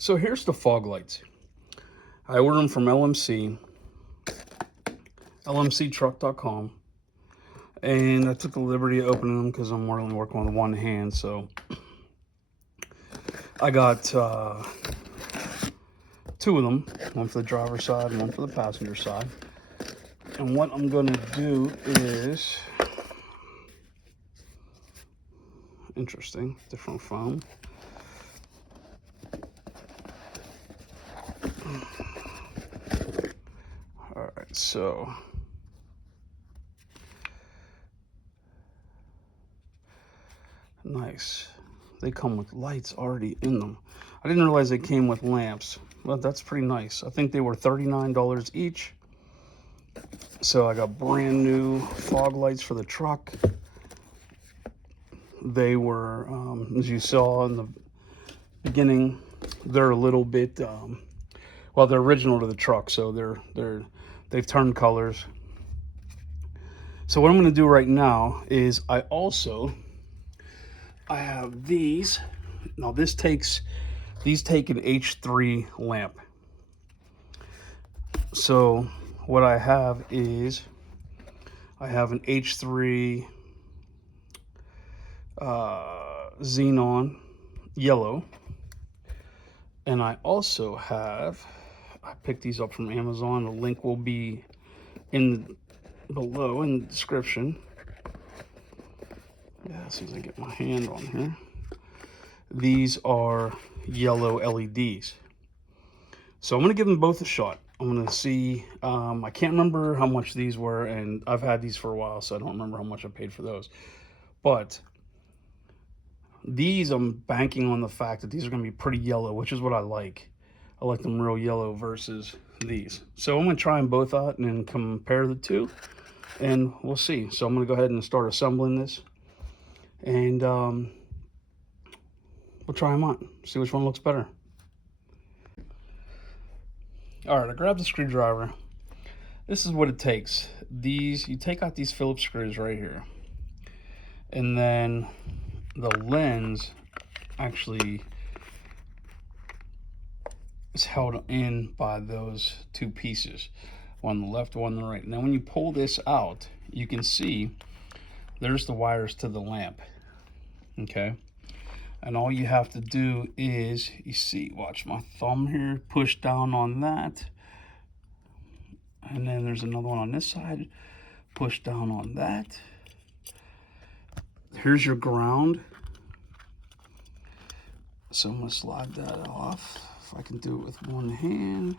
So here's the fog lights. I ordered them from LMC, lmctruck.com, and I took the liberty of opening them because I'm only working with one hand. So I got two of them, one for the driver's side and one for the passenger side. And what I'm going to do is, interesting, different foam. All right, so nice. They come with lights already in them. I didn't realize they came with lamps. Well, that's pretty nice. I think they were $39 each. So I got brand new fog lights for the truck. They were, as you saw in the beginning, they're a little bit, well, they're original to the truck, so they've turned colors. So what I'm going to do right now is I have these. Now these take an H3 lamp. So what I have is I have an H3 xenon yellow, and I also have, I picked these up from Amazon. The link will be below in the description. Yeah, as soon as I get my hand on here. These are yellow LEDs. So I'm going to give them both a shot. I'm going to see, I can't remember how much these were, and I've had these for a while, so I don't remember how much I paid for those. But these, I'm banking on the fact that these are going to be pretty yellow, which is what I like. I like them real yellow versus these. So I'm going to try them both out and then compare the two, and we'll see. So I'm going to go ahead and start assembling this, and we'll try them out, see which one looks better. All right, I grabbed the screwdriver. This is what it takes. You take out these Phillips screws right here, and then the lens actually is held in by those two pieces, one on the left, one on the right. Now when you pull this out, you can see there's the wires to the lamp, okay? And all you have to do is, you see, watch my thumb here, push down on that, and then there's another one on this side, push down on that. Here's your ground. So I'm gonna slide that off, if I can do it with one hand.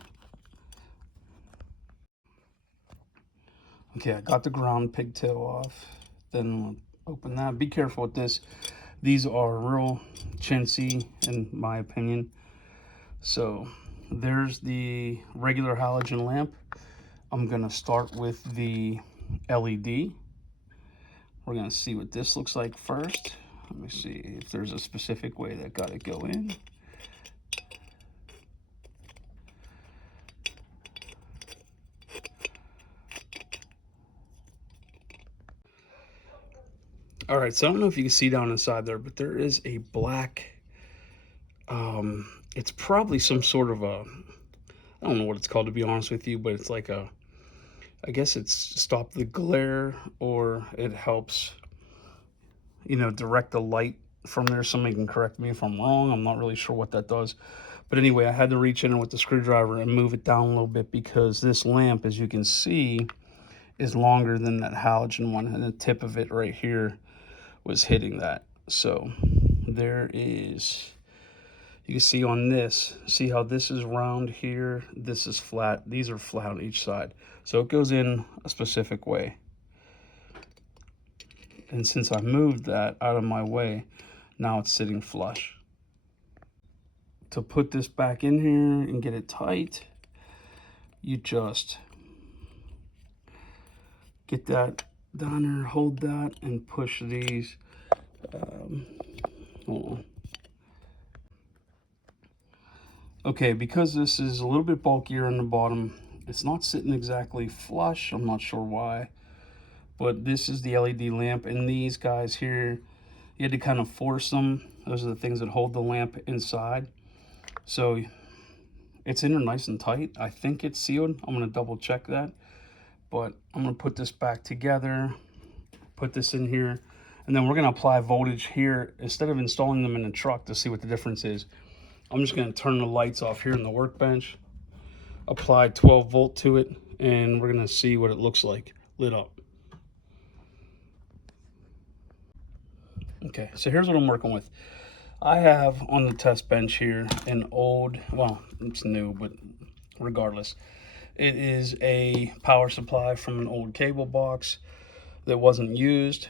Okay, I got the ground pigtail off. Then I'll open that. Be careful with this. These are real chintzy, in my opinion. So there's the regular halogen lamp. I'm gonna start with the LED. We're gonna see what this looks like first. Let me see if there's a specific way that got to go in. All right, so I don't know if you can see down inside there, but there is a black, it's probably some sort of a, I don't know what it's called, to be honest with you, but it's like a, I guess it's stop the glare, or it helps, you know, direct the light from there. Somebody can correct me if I'm wrong. I'm not really sure what that does. But anyway, I had to reach in with the screwdriver and move it down a little bit, because this lamp, as you can see, is longer than that halogen one, and the tip of it right here was hitting that. So there is, you can see on this, see how this is round here, this is flat, these are flat on each side. So it goes in a specific way. And since I moved that out of my way, now it's sitting flush. To put this back in here and get it tight, you just get that down there, hold that, and push these. Hold on. Okay, because this is a little bit bulkier on the bottom, it's not sitting exactly flush. I'm not sure why, but this is the LED lamp, and these guys here, you had to kind of force them. Those are the things that hold the lamp inside. So it's in there nice and tight. I think it's sealed. I'm gonna double check that. But I'm gonna put this back together, put this in here, and then we're gonna apply voltage here. Instead of installing them in the truck to see what the difference is, I'm just gonna turn the lights off here in the workbench, apply 12 volt to it, and we're gonna see what it looks like lit up. Okay, so here's what I'm working with. I have on the test bench here an old, well, it's new, but regardless, it is a power supply from an old cable box that wasn't used.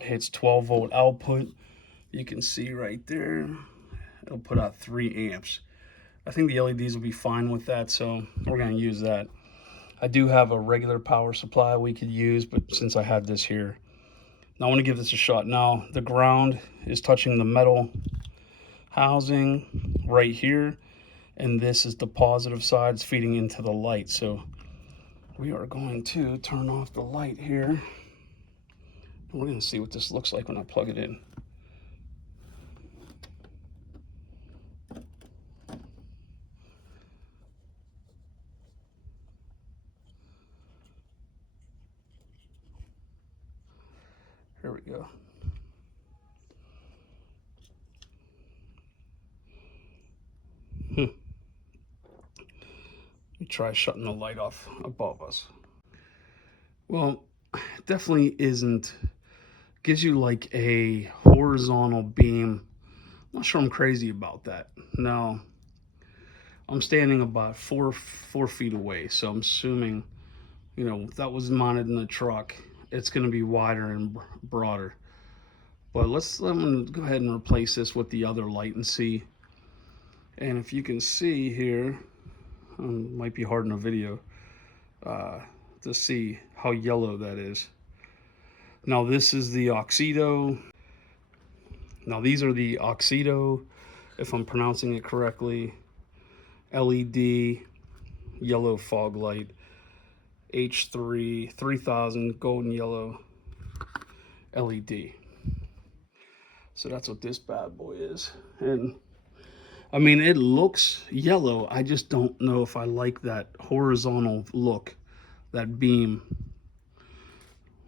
It's 12 volt output. You can see right there, it'll put out 3 amps. I think the LEDs will be fine with that, so we're gonna use that. I do have a regular power supply we could use, but since I had this here, now I want to give this a shot. Now the ground is touching the metal housing right here, and this is the positive side, it's feeding into the light. So we are going to turn off the light here. We're going to see what this looks like when I plug it in. Here we go. Let me try shutting the light off above us. Well, it definitely isn't. Gives you like a horizontal beam. I'm not sure I'm crazy about that. No, I'm standing about four feet away, so I'm assuming, you know, if that was mounted in the truck, it's going to be wider and broader. But let me go ahead and replace this with the other light and see. And if you can see here, might be hard in a video to see how yellow that is. Now this is the Oxido. Now these are the Oxido, if I'm pronouncing it correctly, LED yellow fog light, H3 3000 golden yellow LED. So that's what this bad boy is. And I mean, it looks yellow. I just don't know if I like that horizontal look, that beam.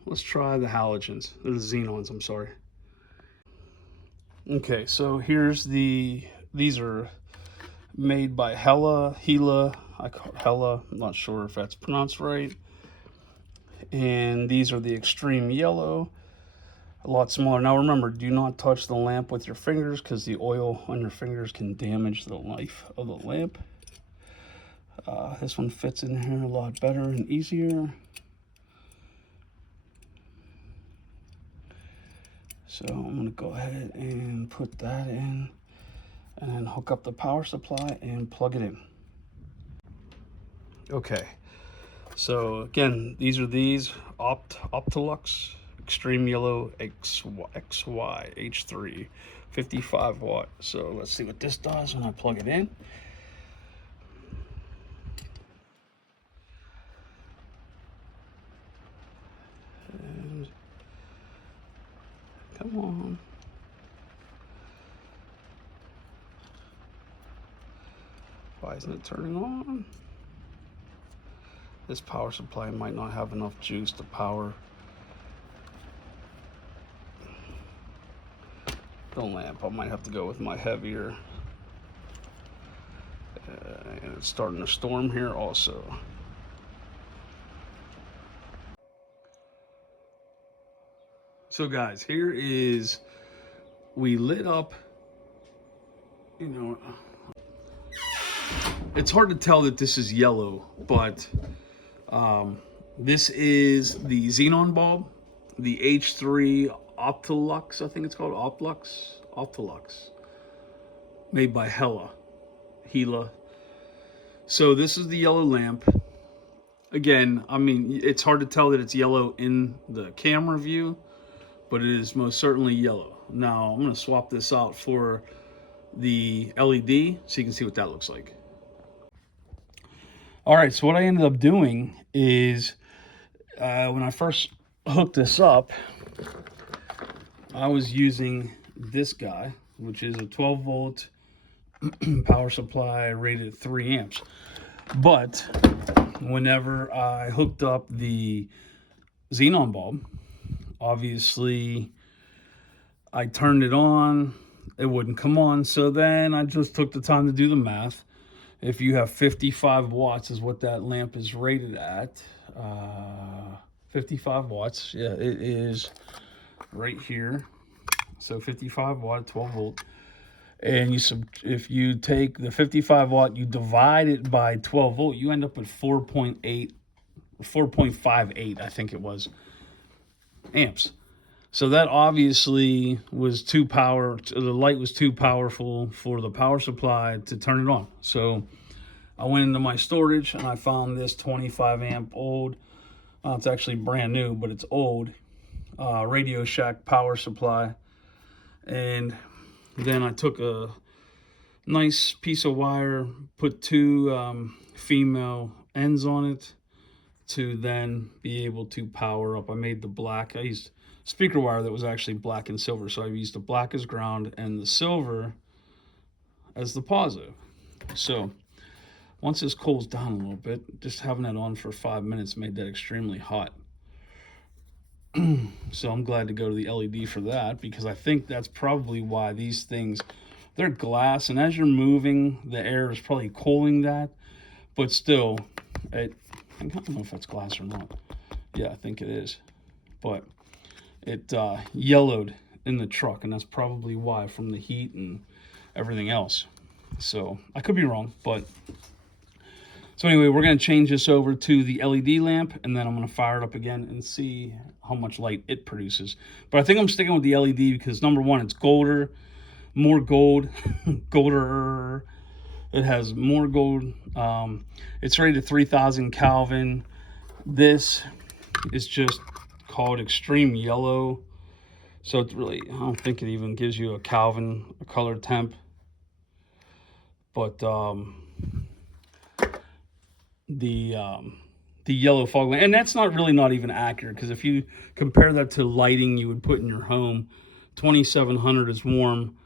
Let's try the halogens, the xenons, I'm sorry. Okay, so here's these are made by Hela, I call it Hela, I'm not sure if that's pronounced right. And these are the extreme yellow, a lot smaller. Now remember, do not touch the lamp with your fingers because the oil on your fingers can damage the life of the lamp. This one fits in here a lot better and easier. So I'm gonna go ahead and put that in and then hook up the power supply and plug it in. Okay, so again, these are Optilux Extreme Yellow XY H3 55 watt. So let's see what this does when I plug it in. And come on. Why isn't it turning on? This power supply might not have enough juice to power the lamp. I might have to go with my heavier. And it's starting to storm here also. So guys, here is, we lit up, you know, it's hard to tell that this is yellow, but this is the xenon bulb, the H3 Optilux, I think it's called Optilux, made by Hela. So this is the yellow lamp. Again, I mean, it's hard to tell that it's yellow in the camera view, but it is most certainly yellow. Now, I'm gonna swap this out for the LED so you can see what that looks like. All right, so what I ended up doing is when I first hooked this up, I was using this guy, which is a 12 volt Power supply rated at 3 amps. But whenever I hooked up the xenon bulb, obviously I turned it on, it wouldn't come on. So then I just took the time to do the math. If you have 55 watts is what that lamp is rated at. 55 watts, yeah, it is right here. So 55 watt, 12 volt. And if you take the 55 watt, you divide it by 12 volt, you end up with 4.58, I think it was, amps. So that obviously was the light was too powerful for the power supply to turn it on. So I went into my storage and I found this 25 amp old, it's actually brand new, but it's old, Radio Shack power supply. And then I took a nice piece of wire, put two female ends on it to then be able to power up. I made the black, I used speaker wire that was actually black and silver. So I used the black as ground and the silver as the positive. So once this cools down a little bit, just having it on for 5 minutes made that extremely hot. So I'm glad to go to the LED for that, because I think that's probably why these things, they're glass, and as you're moving, the air is probably cooling that, but still, I don't know if that's glass or not. Yeah, I think it is. But it yellowed in the truck, and that's probably why, from the heat and everything else. So I could be wrong, but so anyway, we're going to change this over to the LED lamp, and then I'm going to fire it up again and see how much light it produces. But I think I'm sticking with the LED because, number one, it's golder, more gold, golder. It has more gold. It's rated 3,000 Kelvin. This is just called extreme yellow. So it's really, I don't think it even gives you a Kelvin, a color temp. But the yellow fog lamp, and that's not even accurate, because if you compare that to lighting you would put in your home, 2700 is warm,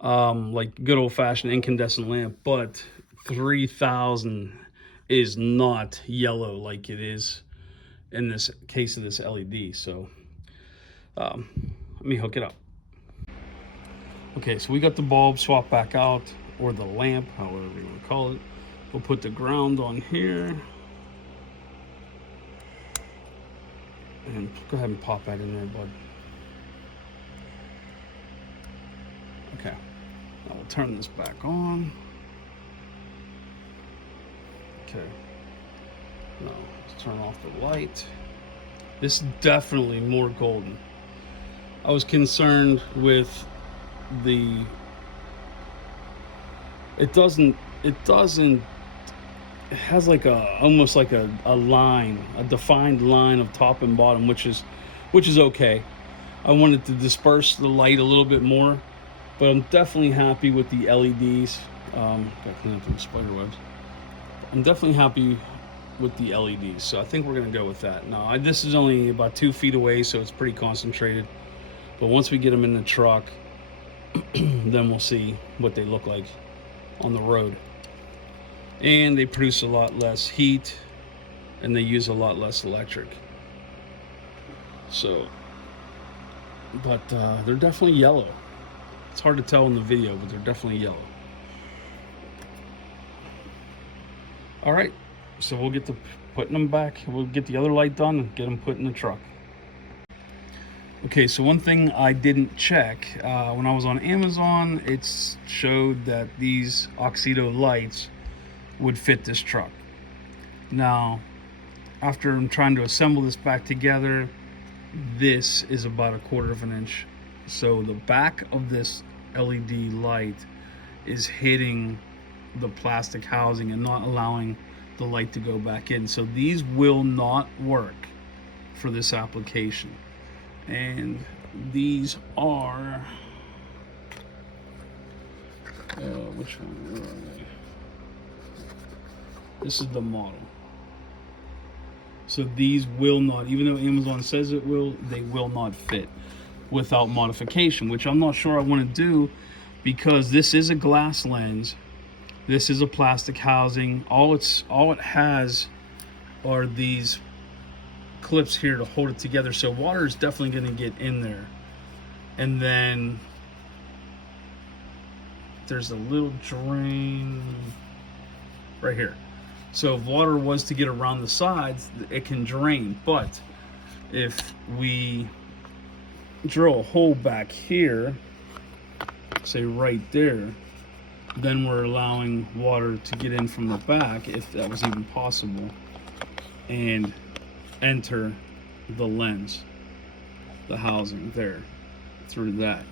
like good old-fashioned incandescent lamp, but 3000 is not yellow like it is in this case of this LED. So let me hook it up. Okay, so we got the bulb swapped back out, or the lamp, however you want to call it. We'll put the ground on here. And go ahead and pop that in there, bud. Okay, now we'll turn this back on. Okay, now let's turn off the light. This is definitely more golden. I was concerned with it has like almost like a line, a defined line of top and bottom, which is okay. I wanted to disperse the light a little bit more, but I'm definitely happy with the LEDs. Got to clean up some spider webs. I'm definitely happy with the LEDs, so I think we're gonna go with that. Now, this is only about 2 feet away, so it's pretty concentrated. But once we get them in the truck, then we'll see what they look like on the road. And they produce a lot less heat, and they use a lot less electric. So, but they're definitely yellow. It's hard to tell in the video, but they're definitely yellow. All right, so we'll get to putting them back. We'll get the other light done and get them put in the truck. Okay, so one thing I didn't check, when I was on Amazon, it showed that these Oxydo lights would fit this truck. Now, after I'm trying to assemble this back together, this is about 1/4 of an inch. So the back of this LED light is hitting the plastic housing and not allowing the light to go back in. So these will not work for this application. And these are, which one? Where are they? This is the model. So these will not, even though Amazon says it will, they will not fit without modification, which I'm not sure I want to do, because this is a glass lens. This is a plastic housing. All it has are these clips here to hold it together. So water is definitely going to get in there. And then there's a little drain right here. So if water was to get around the sides, it can drain. But if we drill a hole back here, say right there, then we're allowing water to get in from the back, if that was even possible, and enter the lens, the housing there, through that.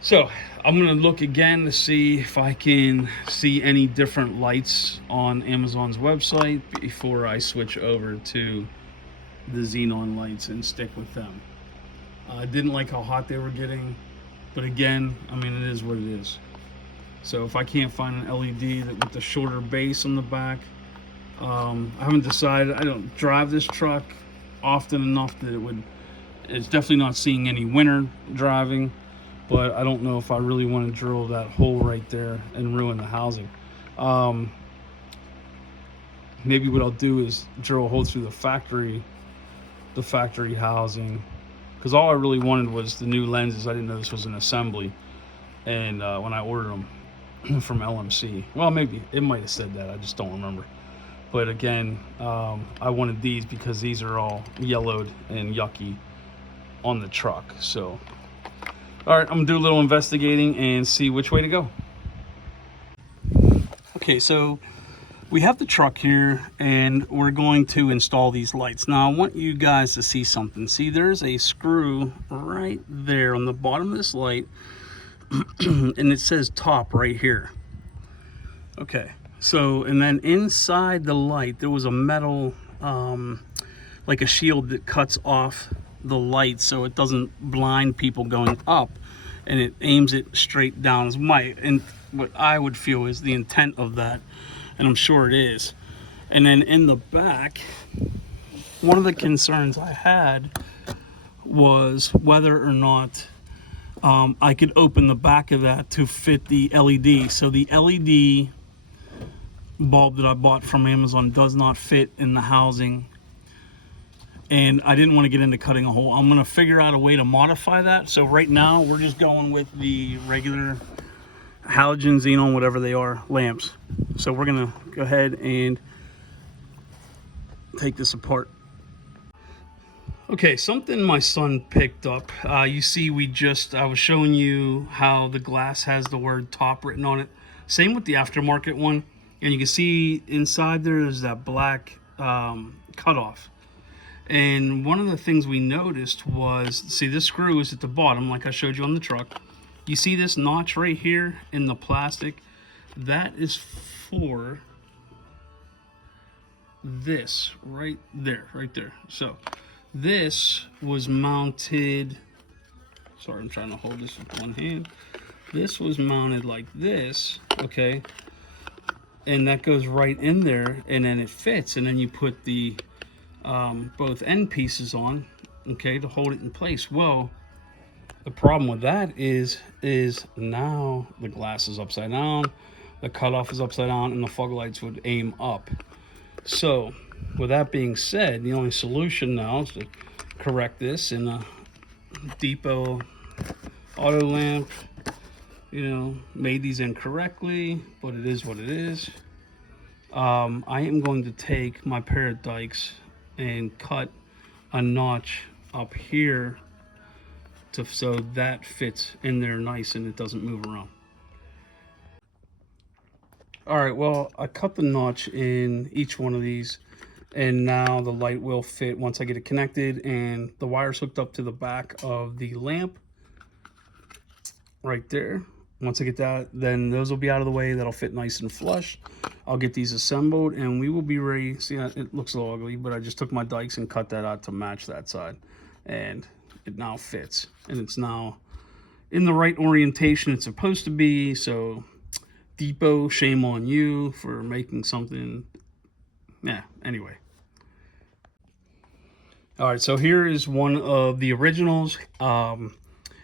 So I'm gonna look again to see if I can see any different lights on Amazon's website before I switch over to the xenon lights and stick with them. I didn't like how hot they were getting, but again, I mean, it is what it is. So if I can't find an LED with the shorter base on the back, I haven't decided. I don't drive this truck often enough that it's definitely not seeing any winter driving, but I don't know if I really want to drill that hole right there and ruin the housing. Maybe what I'll do is drill a hole through the factory housing, because all I really wanted was the new lenses. I didn't know this was an assembly, and when I ordered them from LMC, well, maybe it might have said that, I just don't remember. But again, I wanted these because these are all yellowed and yucky on the truck. So all right, I'm gonna do a little investigating and see which way to go. Okay, so we have the truck here and we're going to install these lights. Now I want you guys to see something. See, there's a screw right there on the bottom of this light and it says top right here. Okay, so, and then inside the light there was a metal like a shield that cuts off the light so it doesn't blind people going up, and it aims it straight down. Is what I would feel is the intent of that, and I'm sure it is. And then in the back, one of the concerns I had was whether or not I could open the back of that to fit the LED. So the LED bulb that I bought from Amazon does not fit in the housing, and I didn't want to get into cutting a hole. I'm going to figure out a way to modify that. So right now we're just going with the regular halogen, xenon, whatever they are, lamps. So we're going to go ahead and take this apart. Okay, something my son picked up. You see, I was showing you how the glass has the word top written on it. Same with the aftermarket one. And you can see inside there's that black cutoff. And one of the things we noticed was, see, this screw is at the bottom like I showed you on the truck. You see this notch right here in the plastic? That is for this right there, So this was mounted, sorry, I'm trying to hold this with one hand. This was mounted like this, okay? And that goes right in there, and then it fits, and then you put the both end pieces on, okay, to hold it in place. Well, the problem with that is now the glass is upside down, the cutoff is upside down, and the fog lights would aim up. So with that being said, the only solution now is to correct this in a depot auto lamp. You know, made these incorrectly, but it is what it is. I am going to take my pair of dikes and cut a notch up here so that fits in there nice and it doesn't move around. All right, well, I cut the notch in each one of these, and now the light will fit once I get it connected, and the wire's hooked up to the back of the lamp right there. Once I get that, then those will be out of the way. That'll fit nice and flush. I'll get these assembled and we will be ready. See, it looks a little ugly, but I just took my dikes and cut that out to match that side, and it now fits, and it's now in the right orientation it's supposed to be. So Depot, shame on you for making something. Yeah, anyway. All right, so here is one of the originals.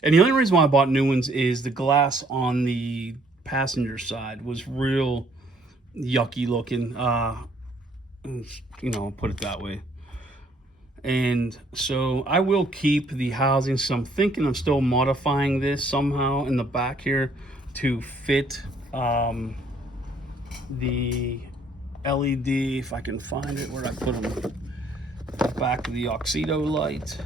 And the only reason why I bought new ones is the glass on the passenger side was real yucky looking. You know, put it that way. And so I will keep the housing. So I'm thinking I'm still modifying this somehow in the back here to fit the LED, if I can find it, where I put them, back of the Oxido light,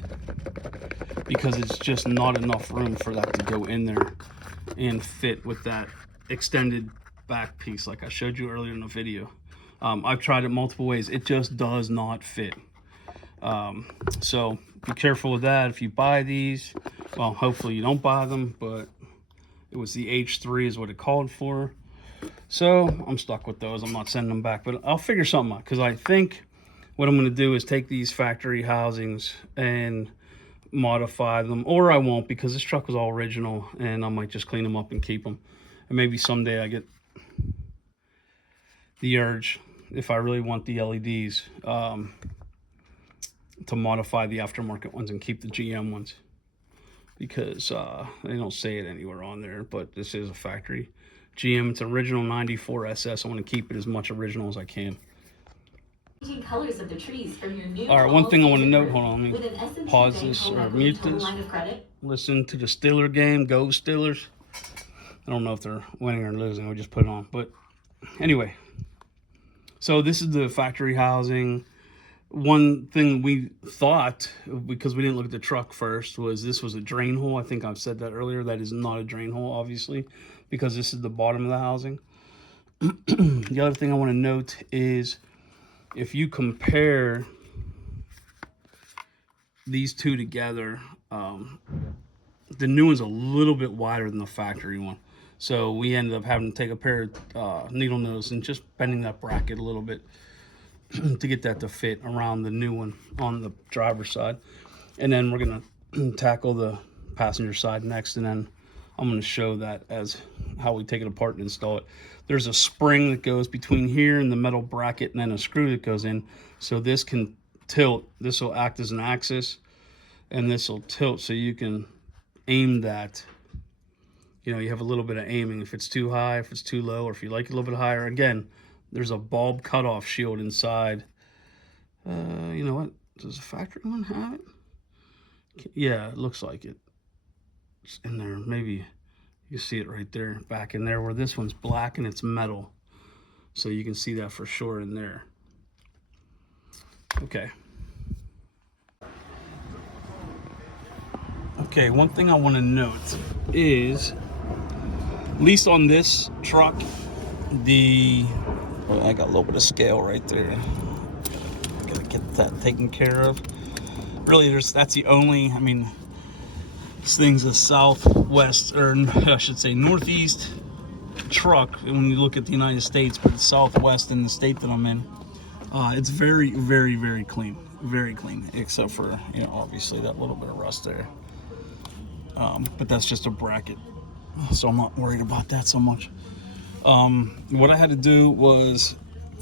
because it's just not enough room for that to go in there and fit with that extended back piece like I showed you earlier in the video. I've tried it multiple ways. It just does not fit. So be careful with that. If you buy these, well, hopefully you don't buy them, but it was the H3 is what it called for. So I'm stuck with those. I'm not sending them back, but I'll figure something out, because I think what I'm going to do is take these factory housings and modify them, or I won't, because this truck was all original, and I might just clean them up and keep them. And maybe someday I get the urge, if I really want the LEDs, to modify the aftermarket ones and keep the GM ones, because they don't say it anywhere on there, but this is a factory GM. It's original 94 SS. I want to keep it as much original as I can. Colors of the trees from your new. All right, one thing I want to note, hold on, let me pause this or mute this. Listen to the Steeler game. Go Steelers. I don't know if they're winning or losing. We just put it on. But anyway, so this is the factory housing. One thing we thought, because we didn't look at the truck first, was this was a drain hole. I think I've said that earlier. That is not a drain hole, obviously, because this is the bottom of the housing. The other thing I want to note is, if you compare these two together, the new one's a little bit wider than the factory one. So we ended up having to take a pair of needle nose and just bending that bracket a little bit to get that to fit around the new one on the driver's side. And then we're going to tackle the passenger side next, and then I'm going to show that as how we take it apart and install it. There's a spring that goes between here and the metal bracket, and then a screw that goes in. So this can tilt. This will act as an axis, and this will tilt, so you can aim that. You know, you have a little bit of aiming if it's too high, if it's too low, or if you like it a little bit higher. Again, there's a bulb cutoff shield inside. You know what? Does the factory one have it? Yeah, it looks like it. It's in there. Maybe you see it right there, back in there, where this one's black and it's metal. So you can see that for sure in there. Okay. Okay, one thing I want to note is, at least on this truck, I got a little bit of scale right there. Gotta get that taken care of. Really, that's the only, I mean, this thing's a southwest, or I should say northeast truck when you look at the United States, but it's southwest in the state that I'm in. It's very, very, very clean. Very clean, except for, you know, obviously that little bit of rust there. But that's just a bracket, so I'm not worried about that so much. What I had to do was,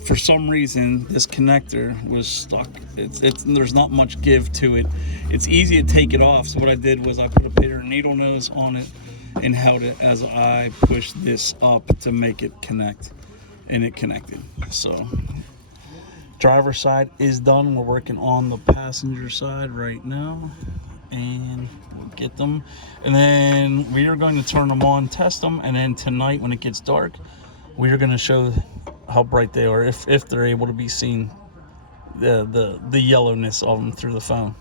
for some reason, this connector was stuck. There's not much give to it. It's easy to take it off. So what I did was I put a pair of needle nose on it and held it as I pushed this up to make it connect, and it connected. So driver's side is done. We're working on the passenger side right now, and we'll get them, and then we are going to turn them on, test them, and then tonight when it gets dark, we are going to show how bright they are, if they're able to be seen, the yellowness of them through the phone.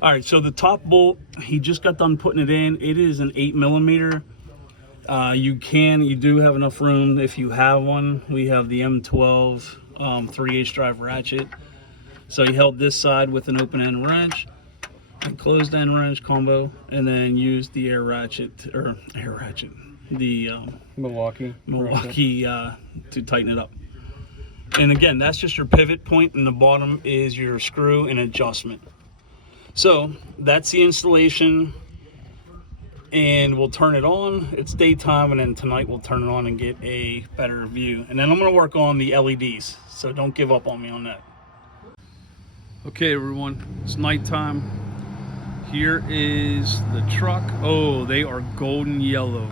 All right, so the top bolt, he just got done putting it in. It is an 8mm. You do have enough room if you have one. We have the M12 3/8 drive ratchet. So he held this side with an open end wrench and closed end wrench combo, and then used the the Milwaukee to tighten it up. And again, that's just your pivot point, and the bottom is your screw and adjustment. So that's the installation, and we'll turn it on. It's daytime, and then tonight we'll turn it on and get a better view. And then I'm going to work on the LEDs, so don't give up on me on that. Okay, everyone, it's nighttime Here is the truck. Oh, they are golden yellow.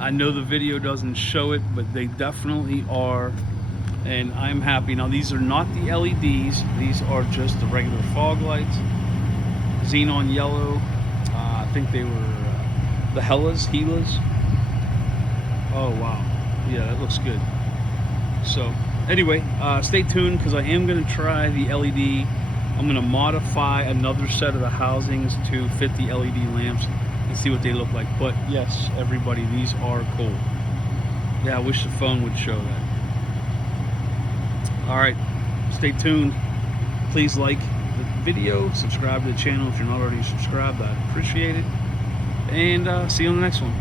I know the video doesn't show it, but they definitely are. And I'm happy. Now, these are not the LEDs. These are just the regular fog lights. Xenon yellow. I think they were the Helas. Oh, wow. Yeah, that looks good. So, anyway, stay tuned because I am going to try the LED. I'm going to modify another set of the housings to fit the LED lamps and see what they look like. But yes, everybody, these are cool. Yeah, I wish the phone would show that. All right, stay tuned. Please like the video, subscribe to the channel if you're not already subscribed. I'd appreciate it. And see you on the next one.